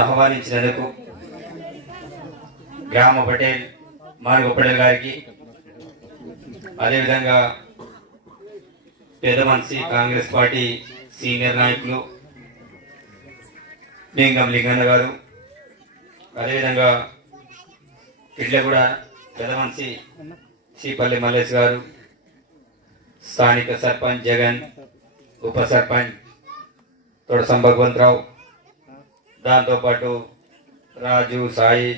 ఆహ్వానించినందుకు గ్రామ పటేల్ మానుగ పటేల్ గారికి, అదేవిధంగా పెద్ద మనిషి కాంగ్రెస్ పార్టీ సీనియర్ నాయకులు లింగం లింగన్న గారు, అదేవిధంగా ఇట్లగూడ పెద్ద మనిషి చీపల్లి మల్లేష్ గారు, స్థానిక సర్పంచ్ జగన్, ఉప సర్పంచ్ తొడసం భగవంతరావు, దాంతోపాటు రాజు, సాయి,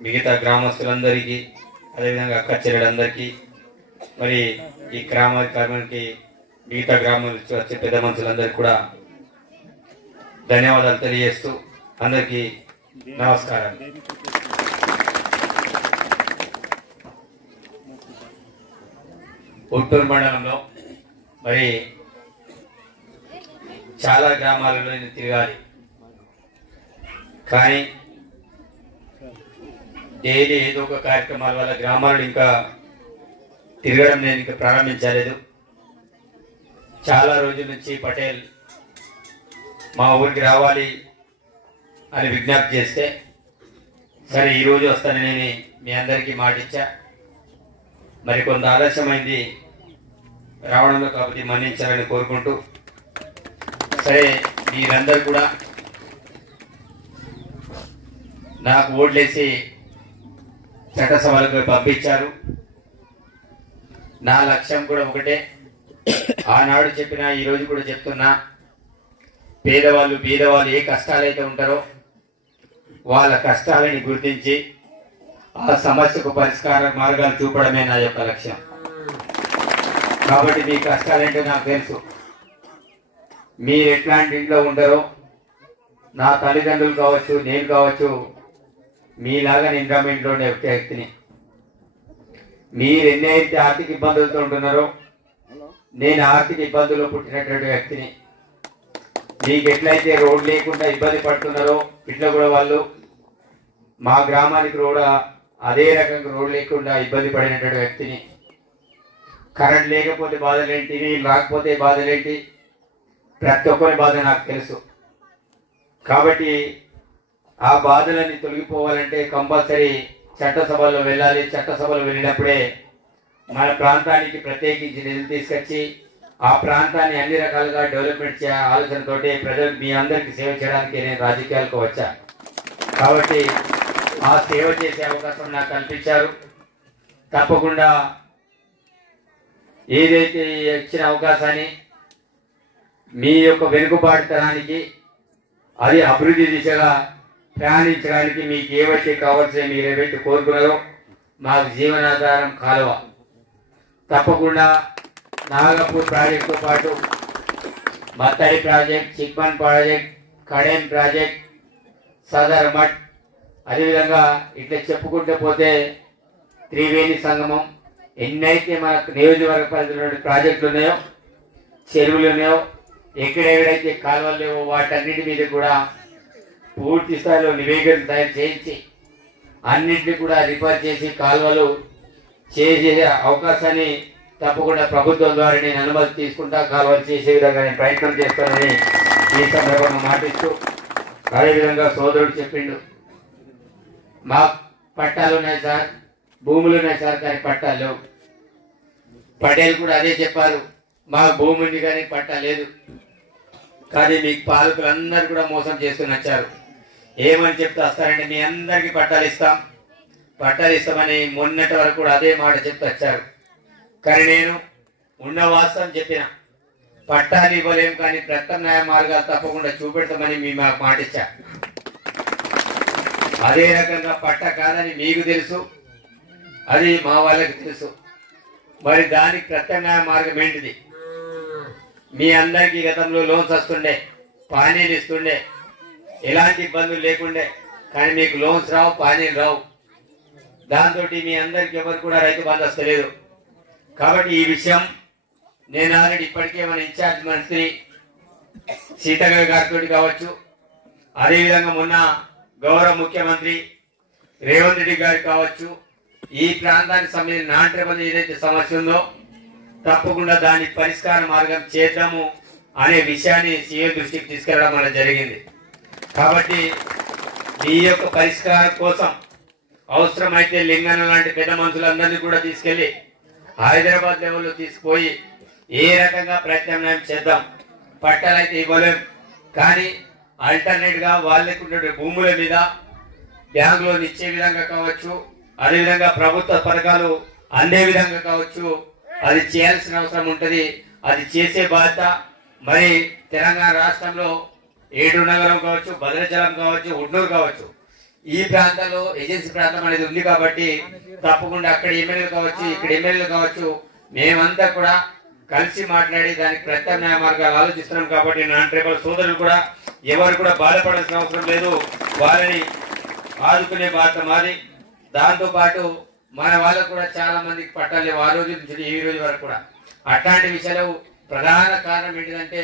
మిగతా గ్రామస్తులందరికీ, అదేవిధంగా అక్క చెల్లెలందరికీ, మరి ఈ గ్రామానికి మిగతా గ్రామాల నుంచి వచ్చే పెద్ద మనుషులందరికీ కూడా ధన్యవాదాలు తెలియజేస్తూ అందరికీ నమస్కారం. ఉట్టూరు మండలంలో మరి చాలా గ్రామాలలో తిరగాలి, కానీ డైలీ ఏదో ఒక కార్యక్రమాల వల్ల గ్రామాలను ఇంకా తిరగడం నేను ఇంకా ప్రారంభించలేదు. చాలా రోజుల నుంచి పటేల్ మా ఊరికి రావాలి అని విజ్ఞప్తి చేస్తే సరే ఈరోజు వస్తానని మీ అందరికీ మాటిచ్చా. మరి కొంత ఆలస్యమైంది రావడంలో, కాబట్టి మన్నించాలని కోరుకుంటూ, సరే మీరందరూ కూడా నాకు ఓట్లేసి చట్టసభలకు పంపించారు. నా లక్ష్యం కూడా ఒకటే, ఆనాడు చెప్పినా ఈరోజు కూడా చెప్తున్నా, పేదవాళ్ళు బీదవాళ్ళు ఏ కష్టాలైతే ఉంటారో వాళ్ళ కష్టాలని గుర్తించి ఆ సమస్యకు పరిష్కార మార్గాలు చూపడమే నా యొక్క లక్ష్యం. కాబట్టి మీ కష్టాలేంటో నాకు తెలుసు. మీరు ఎట్లాంటి ఇంట్లో ఉంటారో, నా తల్లిదండ్రులు కావచ్చు, నేను కావచ్చు, మీలాగా నింద్రమ ఇంట్లో ఉండే వ్యక్తిని. మీరు ఎన్నైతే ఆర్థిక ఇబ్బందులతో ఉంటున్నారో, నేను ఆర్థిక ఇబ్బందుల్లో పుట్టినటువంటి వ్యక్తిని. మీకు ఎట్లయితే రోడ్ లేకుండా ఇబ్బంది పడుతున్నారో ఇట్లా కూడా వాళ్ళు మా గ్రామానికి కూడా అదే రకంగా రోడ్ లేకుండా ఇబ్బంది పడినటువంటి వ్యక్తిని. కరెంట్ లేకపోతే బాధలేంటి, నీళ్ళు రాకపోతే బాధలేంటి, ప్రతి ఒక్కరి బాధ నాకు తెలుసు. కాబట్టి ఆ బాధలన్నీ తొలగిపోవాలంటే కంపల్సరీ చట్టసభలో వెళ్ళాలి. చట్టసభలో వెళ్ళినప్పుడే మన ప్రాంతానికి ప్రత్యేకించి నిధులు తీసుకొచ్చి ఆ ప్రాంతాన్ని అన్ని రకాలుగా డెవలప్మెంట్ చేయ ఆలోచనతోటి ప్రజలు మీ అందరికీ సేవ చేయడానికి నేను రాజకీయాలకు వచ్చా. కాబట్టి ఆ సేవ చేసే అవకాశం నాకు కల్పించారు. తప్పకుండా ఏదైతే ఇచ్చిన అవకాశాన్ని మీ యొక్క వెనుకబాటుతనానికి అది అభివృద్ధి దిశగా ప్రయాణించడానికి మీకు ఏవైతే కావాల్సిన మీరు ఏవైతే కోరుకున్నారో, మాకు జీవనాధారం కాలువ, తప్పకుండా నాగపూర్ ప్రాజెక్టుతో పాటు Mattadi project, Chikman project, Kadem project, Sadar Math, అదేవిధంగా ఇట్లా చెప్పుకుంటూ పోతే త్రివేణి సంగమం ఎన్నైతే మన నియోజకవర్గ పరిధిలో ప్రాజెక్టులు ఉన్నాయో, చెరువులు ఉన్నాయో, ఎక్కడెక్కడైతే కాలువలు లేవో వాటన్నిటి మీద కూడా పూర్తి స్థాయిలో నివేదికలు తయారు చేయించి అన్నింటినీ కూడా రిపేర్ చేసి కాలువలు చేసే అవకాశాన్ని తప్పకుండా ప్రభుత్వం ద్వారా నేను అనుమతి తీసుకుంటా, కాలువలు చేసే విధంగా నేను ప్రయత్నం చేస్తానని ఈ సందర్భంగా మాటిస్తూ, అదేవిధంగా సోదరుడు చెప్పిండు మా పట్టాలు ఉన్నాయి సార్, భూములు ఉన్నాయి సార్, కానీ పట్టాలు లేవు. పటేల్ కూడా అదే చెప్పారు, మా భూమి ఉంది కానీ పట్టా లేదు. కానీ మీకు పాలకులందరూ కూడా మోసం చేస్తూ నచ్చారు. ఏమని చెప్తే వస్తారంటే మీ అందరికీ పట్టాలు ఇస్తామని మొన్నటి వరకు కూడా అదే మాట చెప్తూ వచ్చారు. కానీ నేను ఉన్న వాస్తవం చెప్పిన, పట్టాలు ఇవ్వలేము కానీ ప్రత్యామ్నాయ మార్గాలు తప్పకుండా చూపెడతామని మీ మాకు మాట ఇచ్చా. అదే రకంగా పట్ట కాదని మీకు తెలుసు, అది మా వాళ్ళకి తెలుసు. మరి దానికి ప్రత్యామ్నాయ మార్గం ఏంటిది? మీ అందరికీ గతంలో లోన్స్ వస్తుండే, పానీలు ఇస్తుండే, ఎలాంటి ఇబ్బందులు లేకుండే. కానీ మీకు లోన్స్ రావు, పానీలు రావు. దాంతో మీ అందరికి ఎవరు కూడా రైతు బంధు వస్తలేదు. కాబట్టి ఈ విషయం నేను ఆల్రెడీ ఇప్పటికే మన ఇన్ఛార్జ్ మంత్రి సీతక్క గారితో కావచ్చు, అదేవిధంగా మొన్న గౌరవ ముఖ్యమంత్రి రేవంత్ రెడ్డి గారికి కావచ్చు, ఈ ప్రాంతానికి సంబంధించిన నాన్ ట్రైబల్ ఏదైతే సమస్య ఉందో తప్పకుండా దాని పరిష్కార మార్గం చేద్దాము అనే విషయాన్ని సీఎం దృష్టికి తీసుకెళ్లడం అనేది జరిగింది. కాబట్టి ఈ యొక్క పరిష్కారం కోసం అవసరమైతే లింగన్న లాంటి పెద్ద మనుషులందరినీ కూడా తీసుకెళ్లి హైదరాబాద్ లెవెల్లో తీసుకుపోయి ఏ రకంగా ప్రత్యామ్నాయం చేద్దాం. పట్టాలు అయితే ఇవ్వలేం, కానీ ఆల్టర్నేట్ గా వాళ్ళకు ఉండే భూముల మీద బ్యాంక్ లోన్ ఇచ్చే విధంగా కావచ్చు, అదేవిధంగా ప్రభుత్వ పథకాలు అందే విధంగా కావచ్చు, అది చేయాల్సిన అవసరం ఉంటది. అది చేసే బాధ్యత మరి తెలంగాణ రాష్ట్రంలో ఏడు నగరం కావచ్చు, భద్రాచలం కావచ్చు, ఉట్నూరు కావచ్చు, ఈ ప్రాంతాల్లో ఏజెన్సీ ప్రాంతం అనేది ఉంది. కాబట్టి తప్పకుండా అక్కడ ఎమ్మెల్యేలు కావచ్చు, ఇక్కడ ఎమ్మెల్యేలు కావచ్చు, మేమంతా కూడా కలిసి మాట్లాడి దానికి ప్రత్యామ్నాయ మార్గాలు ఆలోచిస్తున్నాం. కాబట్టి నాన్ ట్రైబల్ సోదరులు కూడా ఎవరు కూడా బాధపడాల్సిన అవసరం లేదు, వాళ్ళని ఆదుకునే బాధ్యత మాది. దాంతో పాటు మన వాళ్ళకు కూడా చాలా మందికి పట్టాలి ఆ రోజు నుంచి ఈ రోజు వరకు కూడా. అట్లాంటి విషయాలు ప్రధాన కారణం ఏంటిదంటే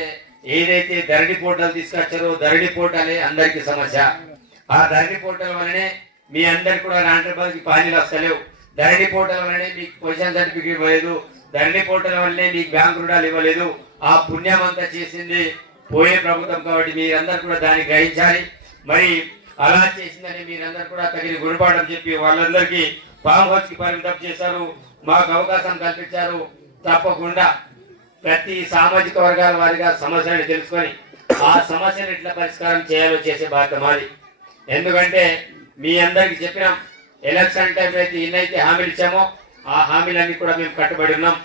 ఏదైతే ధరణి పోర్టల్ తీసుకొచ్చారో ధరణి పోర్టలే అందరికి సమస్య. ఆ ధరణి పోర్టల్ వల్లనే మీ అందరికి కూడా నాన్ ట్రైబల్ కి పానీలు వస్తలేవు. ధరణి పోర్టల్ వల్లనే మీకు పొజిషన్ సర్టిఫికేట్ ఇవ్వలేదు. ధరణి పోర్టల్ వల్లనే మీకు బ్యాంకు రుణాలు ఇవ్వలేదు. ఆ పుణ్యం అంతా చేసింది పోయే ప్రభుత్వం. కాబట్టి మీరందరూ కూడా దాన్ని గ్రహించాలి. మరి అలా చేసిందని మీరందరూ కూడా తగిన గుణపాఠం చెప్పి వాళ్ళందరికీ ఫామ్ హౌస్ కి పరిమితం చేశారు, మాకు అవకాశం కల్పించారు. తప్పకుండా ప్రతి సామాజిక వర్గాల వారిగా సమస్యలను తెలుసుకొని ఆ సమస్యను ఎట్లా పరిష్కారం చేయాలో చేసే బాధ్యత మాది. ఎందుకంటే మీ అందరికి చెప్పినాం, ఎలక్షన్ టైం అయితే ఎన్నైతే హామీలు ఇచ్చామో ఆ హామీలన్నీ కూడా మేము కట్టుబడి ఉన్నాం.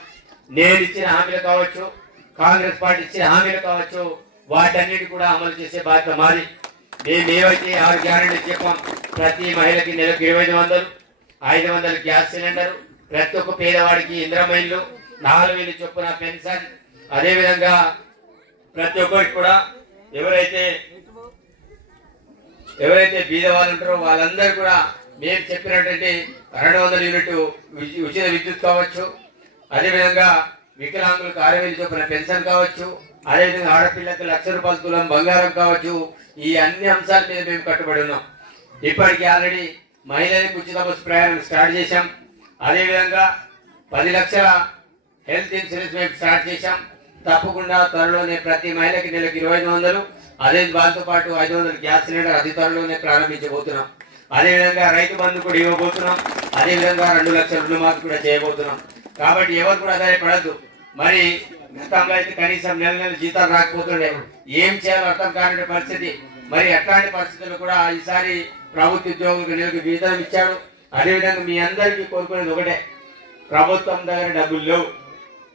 నేను ఇచ్చిన హామీలు కావచ్చు, కాంగ్రెస్ పార్టీ ఇచ్చిన హామీలు కావచ్చు, వాటన్నిటి కూడా అమలు చేసే బాధ్యత మాది. మేము ఏవైతే 6 గ్యారెంటీలు చెప్పాం, ప్రతి మహిళకి నెలకు 2500, 500 గ్యాస్ సిలిండర్, ప్రతి ఒక్క పేదవాడికి ఇందిరమ్మ ఇల్లు, 4000 చొప్పున పెన్షన్, అదేవిధంగా ప్రతి ఒక్కరికి కూడా ఎవరైతే బీద వాళ్ళు ఉంటారో వాళ్ళందరూ కూడా మేము చెప్పినటువంటి 200 యూనిట్ ఉచిత విద్యుత్ కావచ్చు, అదేవిధంగా వికలాంగులకు 6000 చొప్పున పెన్షన్ కావచ్చు, అదేవిధంగా ఆడపిల్లలకు 1,00,000 రూపాయల తులం బంగారం కావచ్చు. ఈ అన్ని అంశాల మీద మేము కట్టుబడి ఉన్నాం. ఇప్పటికీ ఆల్రెడీ మహిళలకు ఉచిత బస్సు ప్రయాణం స్టార్ట్ చేశాం. అదేవిధంగా 10 లక్షల హెల్త్ ఇన్సూరెన్స్ మేము స్టార్ట్ చేశాం. తప్పకుండా త్వరలోనే ప్రతి మహిళకి నెలకు 2500, అదే దాంతో పాటు 500 గ్యాస్ సిలిండర్ అతి త్వరలోనే ప్రారంభించబోతున్నాం. అదేవిధంగా రైతు బంధు కూడా ఇవ్వబోతున్నాం. అదేవిధంగా 2 లక్షల రుణమాఫీ కూడా చేయబోతున్నాం. కాబట్టి ఎవరు కూడా ఆదాయపడద్దు. మరి గతంలో అయితే కనీసం నెల జీతాలు రాకపోతుండే, ఏం చేయాలో అర్థం కాని పరిస్థితి. మరి అట్లాంటి పరిస్థితుల్లో కూడా ఈసారి ప్రభుత్వ ఉద్యోగులకు నెలకు జీతం ఇచ్చాడు. అదేవిధంగా మీ అందరికీ కోరుకునేది ఒకటే, ప్రభుత్వం దగ్గర డబ్బులు లేవు.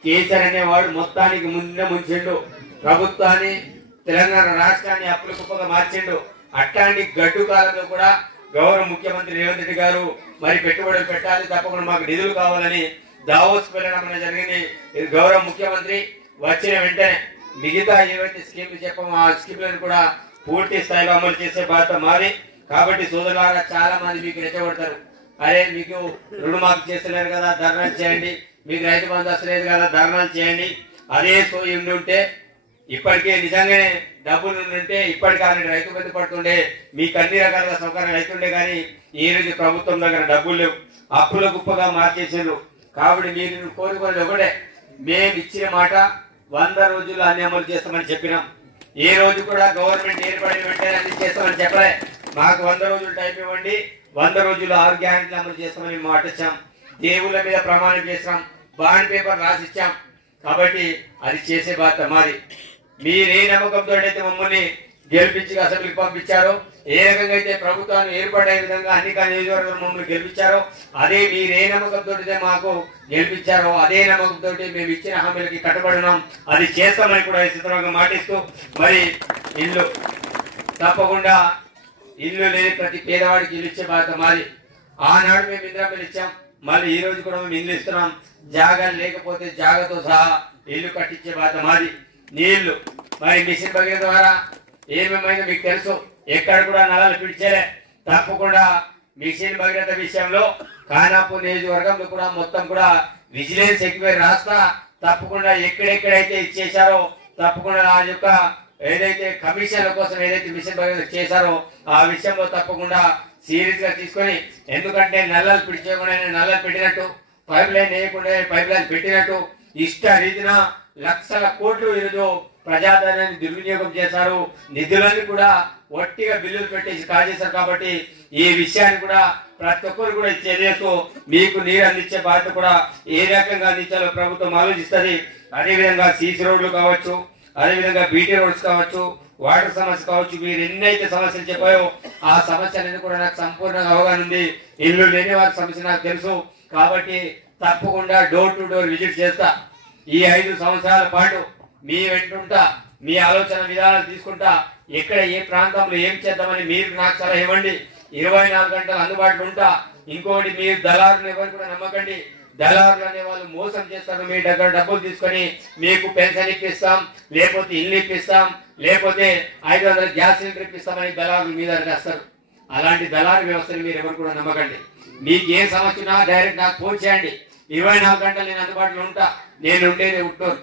కేసీఆర్ అనేవాడు మొత్తానికి ముందే ముంచిండు, ప్రభుత్వాన్ని తెలంగాణ రాష్ట్రాన్ని అప్పుల కుప్పగా మార్చిండు. అట్లాంటి గడ్డు కాలంలో కూడా గౌరవ ముఖ్యమంత్రి రేవంత్ రెడ్డి గారు మరి పెట్టుబడులు పెట్టాలి, తప్పకుండా మాకు నిధులు కావాలని దావోస్ వెళ్ళడం అనేది జరిగింది. గౌరవ ముఖ్యమంత్రి వచ్చిన వెంటనే మిగతా ఏవైతే స్కీమ్లు చెప్పామో ఆ స్కీమ్లను కూడా పూర్తి స్థాయిలో అమలు చేసే బాధ్యత మాది. కాబట్టి సోదరులారా చాలా మంది మీకు రెచ్చగొడతారు, అరే మీకు రుణమాఫీ చేస్తలేరు కదా ధర్నాలు చేయండి, మీకు రైతు బంధు వస్తలేదు కదా ధర్నాలు చేయండి. అదే సోయి ఉంటే ఇప్పటికే నిజంగానే డబ్బులు ఉంటే ఇప్పటికే రైతు బంధు పడుతుండే, మీకు అన్ని రకాలుగా సౌకర్యాలు అవుతుండే. కానీ ఈ రోజు ప్రభుత్వం దగ్గర డబ్బులు లేవు, అప్పుల గుప్పగా మార్చేసారు. కాబట్టి మీరు కోరుకునేది ఒకటే, మేము ఇచ్చిన మాట 100 రోజుల్లో అన్ని అమలు చేస్తామని చెప్పినాం. ఏ రోజు కూడా గవర్నమెంట్ ఏర్పడిన వెంటనే అన్ని చేస్తామని చెప్పలే. మాకు 100 రోజులు టైం ఇవ్వండి, 100 రోజుల్లో 6 గ్యారెంటీలు అమలు చేస్తామని మాట ఇచ్చాం. దేవుళ్ళ మీద ప్రమాణం చేస్తాం, బాండ్ పేపర్ రాసిచ్చాం. కాబట్టి అది చేసే బాధ్యత మాది. మీరే నమ్మకంతో అయితే మమ్మల్ని గెలిపించి అసెంబ్లీకి పంపించారో, ఏ రకంగా అయితే ప్రభుత్వాన్ని ఏర్పడే విధంగా అన్ని నియోజకవర్గాలు మమ్మల్ని గెలిపించారో, అదే మీరే నమ్మకంతో అయితే మాకు గెలిపించారో అదే నమ్మకంతో మేము ఇచ్చిన హామీలకి కట్టుబడినాం. అది చేస్తామని కూడా ఈ సందర్భంగా మాటిస్తూ, మరి ఇల్లు తప్పకుండా ఇల్లు లేని ప్రతి పేదవాడికి ఇల్లు ఇచ్చే బాధ్యత మాది. ఆనాడు మేము ఇందిరామిల్లు ఇచ్చాం, మళ్ళీ ఈ రోజు కూడా మేము ఇల్లు ఇస్తున్నాం. జాగాలు లేకపోతే జాగతో సహా ఇల్లు కట్టించే బాధ్యత మాది. నీళ్లు మరి మిషన్ భగీరథ ద్వారా ఏమేమైందో మీకు తెలుసు, ఎక్కడ కూడా నలాలు పిడిచేలే. తప్పకుండా మిషన్ భగీరథ విషయంలో ఖానాపూర్ నియోజకవర్గంలో కూడా మొత్తం కూడా విజిలెన్స్ ఎంక్వైరీ రాస్తా తప్పకుండా ఎక్కడెక్కడైతే ఇచ్చేశారో తప్పకుండా ఆ యొక్క ఏదైతే కమిషన్ల కోసం ఏదైతే మిషన్ భగీరథ చేశారో ఆ విషయంలో తప్పకుండా సీరియస్ గా తీసుకొని, ఎందుకంటే నల్లలు పిడిచేయకుండా నల్లలు పెట్టినట్టు, పైప్ లైన్ వేయకుండా పైప్ లైన్ పెట్టినట్టు ఇష్ట రీతిన లక్షల కోట్లు ఈరోజు ప్రజాధనాన్ని దుర్వినియోగం చేశారు. నిధులన్నీ కూడా ఒట్టిగా బిల్లులు పెట్టేసి కాజేశారు. కాబట్టి ఈ విషయాన్ని కూడా ప్రతి ఒక్కరు కూడా తెలియస్తూ మీకు నీరు అందించే బాధ్యత కూడా ఏ రకంగా అందించాలో ప్రభుత్వం ఆలోచిస్తుంది. అదేవిధంగా సీసీ రోడ్లు కావచ్చు, అదేవిధంగా బీటీ రోడ్స్ కావచ్చు, వాటర్ సమస్య కావచ్చు, మీరు ఎన్నైతే సమస్యలు చెప్పాయో ఆ సమస్యలన్నీ కూడా నాకు సంపూర్ణంగా అవగాహన ఉంది. ఇల్లు లేని వారి సమస్య నాకు తెలుసు. కాబట్టి తప్పకుండా డోర్ టు డోర్ విజిట్ చేస్తా. ఈ 5 సంవత్సరాల పాటు మీ వెంటుంటా, మీ ఆలోచన విధానాలు తీసుకుంటా, ఎక్కడ ఏ ప్రాంతంలో ఏం చేద్దామని మీరు నాకు సలహా ఇవ్వండి. 24 గంటలు అందుబాటులో ఉంటా. ఇంకోటి, మీరు దళారులు ఎవరు కూడా నమ్మకండి. దళారులు అనే వాళ్ళు మోసం చేస్తారు. మీ దగ్గర డబ్బులు తీసుకొని మీకు పెన్షన్ ఇప్పిస్తాం, లేకపోతే ఇల్లు ఇప్పిస్తాం, లేకపోతే 500 గ్యాస్ సిలిండర్ ఇప్పిస్తామని దళారులు మీద రాస్తారు. అలాంటి దళారు వ్యవస్థను మీరు ఎవరు కూడా నమ్మకండి. మీకు ఏ సమస్య ఉన్నా డైరెక్ట్ నాకు ఫోన్ చేయండి. 24 గంటలు నేను అందుబాటులో ఉంటా. నేను ఉండేది ఉట్టూరు.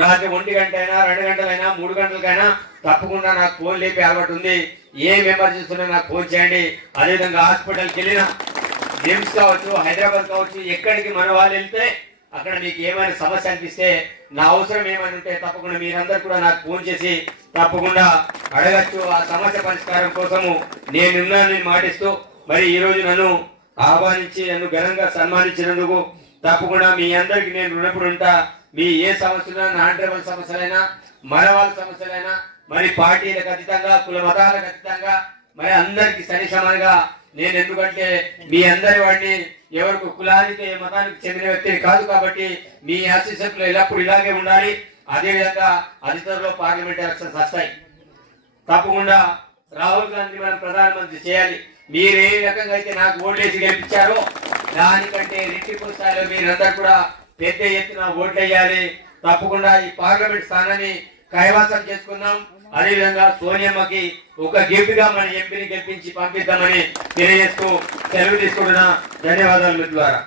రాత్రి 1 గంట అయినా 2 గంటలైనా 3 గంటలకైనా తప్పకుండా నాకు ఫోన్ లేపే అలవాటు ఉంది. ఏం ఎమర్జెన్సీ ఉన్నా నాకు ఫోన్ చేయండి. అదేవిధంగా హాస్పిటల్కి వెళ్ళినా, నిమ్స్ కావచ్చు, హైదరాబాద్ కావచ్చు, ఎక్కడికి మన వాళ్ళు వెళ్తే అక్కడ మీకు ఏమైనా సమస్య అనిపిస్తే, నా అవసరం ఏమైనా ఉంటే తప్పకుండా మీరందరూ కూడా నాకు ఫోన్ చేసి తప్పకుండా అడగచ్చు. ఆ సమస్య పరిష్కారం కోసము నేనున్నానని మాటిస్తూ, మరి ఈ రోజు నన్ను ఆహ్వానించి నన్ను ఘనంగా సన్మానించినందుకు తప్పకుండా మీ అందరికి నేను రుణపడి ఉంటా. మీ ఏ సమస్యలైనా, నాన్ ట్రైబల్ సమస్యలైనా, మన వాళ్ళ సమస్యలైనా, మరి పార్టీలకు అతీతంగా, కుల మతాలకు అతీతంగా, మరి అందరికి సరిసమానంగా నేను, ఎందుకంటే మీ అందరి వాడిని, ఎవరికి కులానికి మతానికి చెందిన వ్యక్తిని కాదు. కాబట్టి మీ ఆశీస్సులు ఎల్లప్పుడు ఇలాగే ఉండాలి. అదేవిధంగా అధికారులు పార్లమెంట్ ఎలక్షన్స్ వస్తాయి. తప్పకుండా రాహుల్ గాంధీ మనం ప్రధానమంత్రి చేయాలి. మీరు ఏ రకంగా అయితే నాకు ఓట్లేసి గెలిపించారో దానికంటే రెట్టింపు స్థాయిలో మీరందరూ కూడా పెద్ద ఎత్తున ఓట్లు వేయాలి. తప్పకుండా ఈ పార్లమెంట్ స్థానాన్ని కైవసం చేసుకుందాం. అదేవిధంగా సోనియమ్మకి ఒక గిఫ్ట్ గా మన ఎంపీని గెలిపించి పంపిద్దామని తెలియజేస్తూ సెలవు తీసుకుంటున్నా. ధన్యవాదాలు మిత్రులారా.